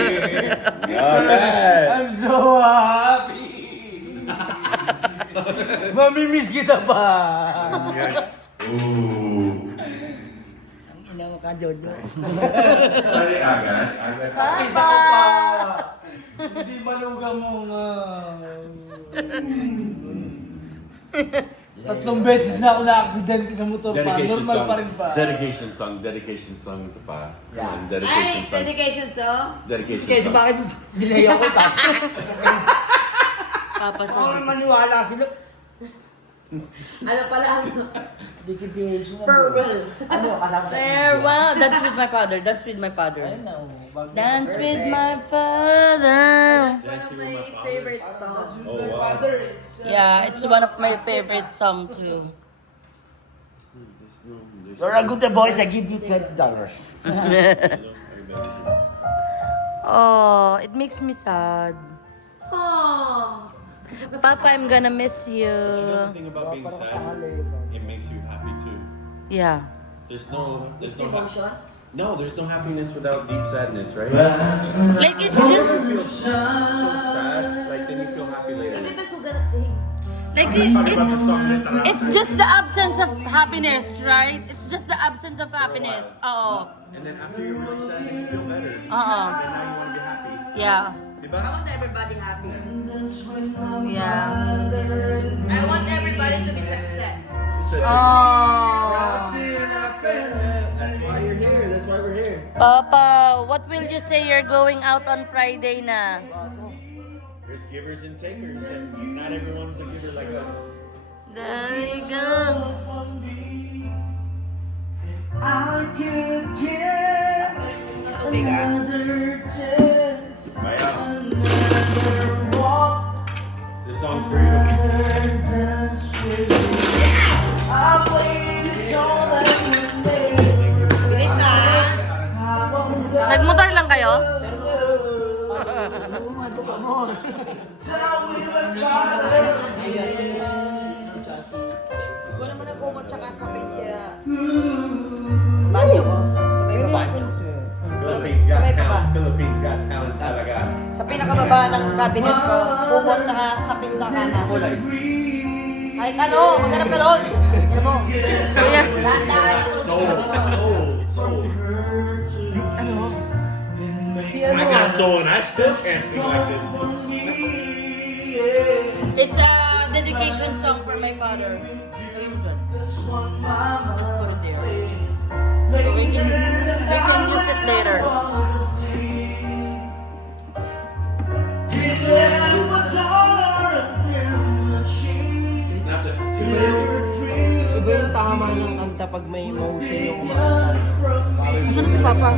Okay. I'm so happy. Mamimiss kita pa. Ooh. Ang ina mo ka, Jojo. Sorry, agad. Isa ko pa. Hindi malugang mo nga. Tatlong beses na ako na-aksidente sa motor pa. Normal pa rin pa. Dedication song ito pa. Yeah. Dedication Ay, song. dedication song? Dedication Kaya song. bakit binay ako tapos? Papasabi. Ako maniwala sila. Ano pala, ano? Dedication. Farewell. Ano, kasama sa Farewell. Dance with my father. Dance with my father. Ayun na. Dance with my father. It's one of my favorite songs. Oh, wow. Yeah, it's one of my favorite song too. You're a good boy, I give you $20. Oh, it makes me sad. Aww. Papa, I'm gonna miss you. But you know the thing about being sad? It makes you happy too. Yeah. There's no Emotions? no, there's no happiness without deep sadness, right? Like it's just You feel so sad, like then you feel happy Hindi later. ba sugal sing? like it's just the absence of happiness, right? It's just the absence of happiness. Oh. And then after you're really sad, then you feel better. And Uh-oh. now you want to be happy. Yeah. Diba? I want everybody happy. Yeah. I want everybody to be success. Oh. That's why you're here. That's why we're here. Papa, what will you say you're going out on Friday na? There's givers and takers, and not everyone's a giver like us. There you go. I could get another chance. Right out. Another walk. This song's for you. Dance with you. I waited so long. Bilis ha? Nagmotor lang kayo? Kunin mo na kumot tsaka sapin siya. Basyo ko. Sabay baba. Philippines got Sabay baba. talent. Philippines got talent talaga. Sa pinakababa ng cabinet ko, kumot tsaka sapin sa kanan. Kahit ano, maghanap ka doon. Yan mo. Kuya. Dahan-dahan ang Soul. Si I got soul and I still can't sing like this. It's a dedication song for my father. Sabi mo dyan. Just put it there. So we can use it later. Not the Iba yung tama ng kanta pag may emotion yung kumanta. Gusto na si Papa.